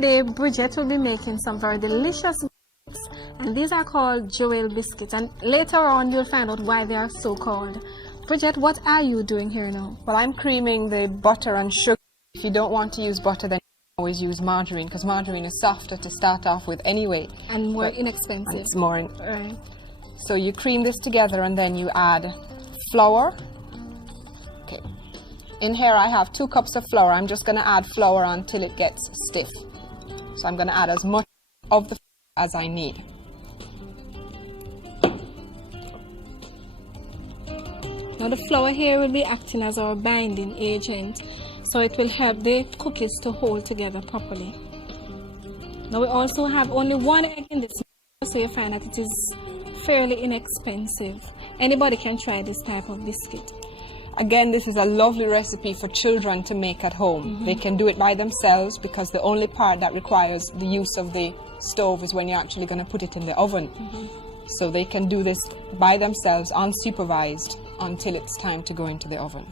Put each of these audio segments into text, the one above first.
today Bridget will be making some very delicious biscuits, and these are called Joel biscuits, and later on you'll find out why they are so called. Bridget, what are you doing here now? Well, I'm creaming the butter and sugar. If you don't want to use butter, then you always use margarine, because margarine is softer to start off with anyway. And more inexpensive. And it's more. Right. So you cream this together and then you add flour. Okay. In here I have 2 cups of flour. I'm just going to add flour until it gets stiff. So I'm going to add as much of the flour as I need. Now the flour here will be acting as our binding agent, so it will help the cookies to hold together properly. Now we also have only 1 egg in this, so you find that it is fairly inexpensive. Anybody can try this type of biscuit. Again, this is a lovely recipe for children to make at home. They can do it by themselves, because the only part that requires the use of the stove is when you're actually going to put it in the oven. So they can do this by themselves, unsupervised, until it's time to go into the oven.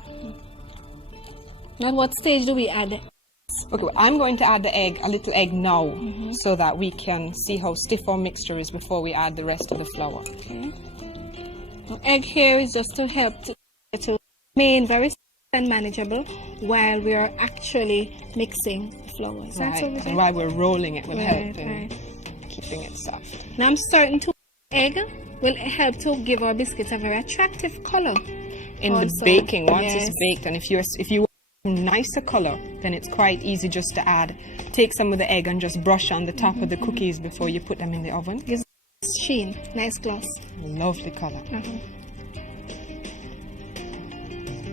Now, what stage do we add? Okay, well, I'm going to add the egg, a little egg now, so that we can see how stiff our mixture is before we add the rest of the flour. Okay. Now, egg here is just to help to remain very and manageable while we are actually mixing the flour. Right, and while we're rolling it will help in keeping it soft. Now I'm starting to egg will help to give our biscuits a very attractive color. In also, the baking, once it's baked, and if you want a nicer color, then it's quite easy just to take some of the egg and just brush on the top of the cookies before you put them in the oven. Gives sheen, nice gloss. Lovely color.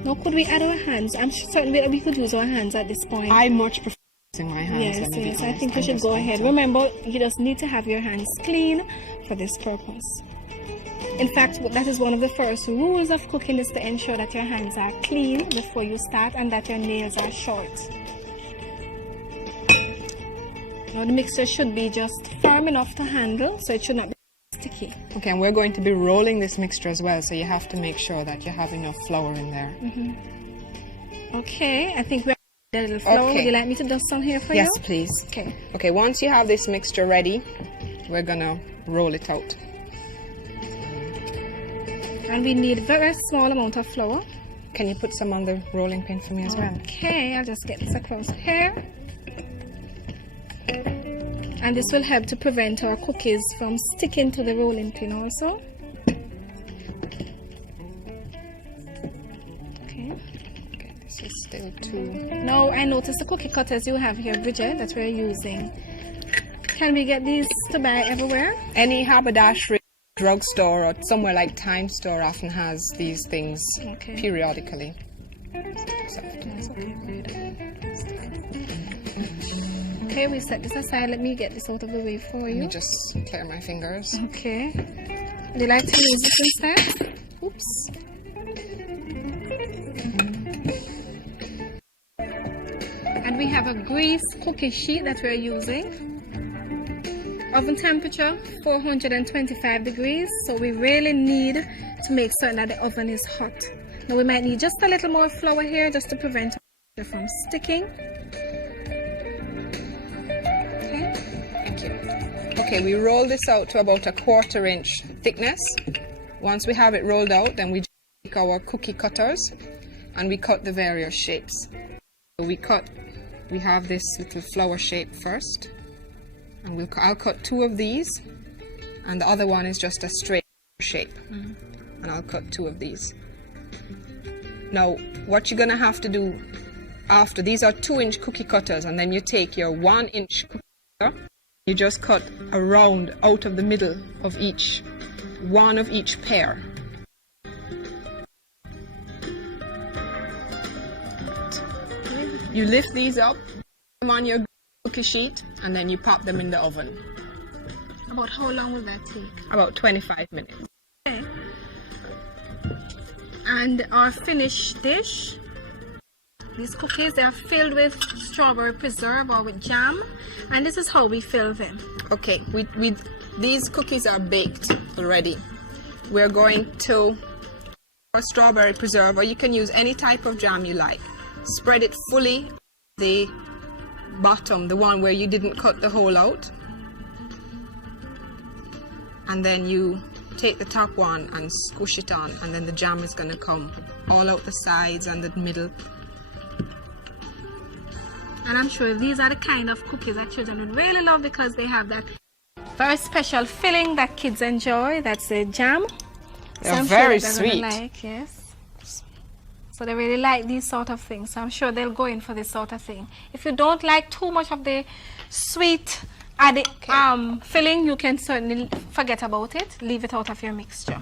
Now, could we add our hands? I'm certain we could use our hands at this point. I much prefer using my hands. Yes, I think we should go ahead. Remember, you just need to have your hands clean for this purpose. In fact, that is one of the first rules of cooking, is to ensure that your hands are clean before you start and that your nails are short. Now, the mixture should be just firm enough to handle, so it should not be sticky. Okay, and we're going to be rolling this mixture as well, so you have to make sure that you have enough flour in there. Okay, I think we have a little flour. Would you like me to dust some here for you? Yes, please. Okay. Okay, once you have this mixture ready, we're gonna roll it out. And we need a very small amount of flour. Can you put some on the rolling pin for me as well? Okay, I'll just get this across here. And this will help to prevent our cookies from sticking to the rolling pin also. Okay, this is still too... Now I notice the cookie cutters you have here, Bridget, that we're using. Can we get these to buy everywhere? Any haberdashery, drugstore, or somewhere like Time Store often has these things periodically. Okay, we set this aside. Let me get this out of the way for you. Let me just clear my fingers. Okay. Would you like to use this instead? Oops. And we have a grease cookie sheet that we're using. Oven temperature 425 degrees, so we really need to make certain that the oven is hot. Now we might need just a little more flour here just to prevent it from sticking. Okay. Thank you. Okay, we roll this out to about a 1/4 inch thickness. Once we have it rolled out, then we take our cookie cutters and we cut the various shapes. So we have this little flower shape first. And I'll cut 2 of these, and the other one is just a straight shape. And I'll cut 2 of these. Now, what you're going to have to do after, these are 2-inch cookie cutters, and then you take your 1-inch cookie cutter, you just cut a round out of the middle of each, one of each pair. You lift these up, put them on your cookie sheet, and then you pop them in the oven. About how long will that take? About 25 minutes. Okay. And our finished dish, these cookies, they are filled with strawberry preserve or with jam, and this is how we fill them. Okay, these cookies are baked already. We're going to pour strawberry preserve, or you can use any type of jam you like. Spread it fully the bottom, the one where you didn't cut the hole out, and then you take the top one and squish it on, and then the jam is going to come all out the sides and the middle. And I'm sure these are the kind of cookies that children would really love because they have that very special filling that kids enjoy. That's the jam. They're very sweet. Like, yes. So they really like these sort of things. So I'm sure they'll go in for this sort of thing. If you don't like too much of the sweet added filling, you can certainly forget about it. Leave it out of your mixture.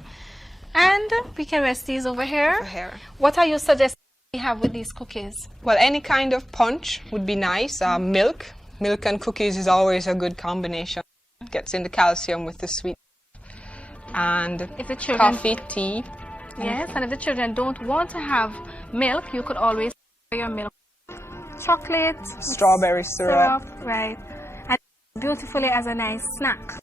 And we can rest these over here. What are you suggesting we have with these cookies? Well, any kind of punch would be nice. Milk and cookies is always a good combination. It gets in the calcium with the sweet. And if the children, coffee, tea. Yes, and if the children don't want to have milk, you could always have your milk. Chocolate, strawberry syrup. Right. And beautifully as a nice snack.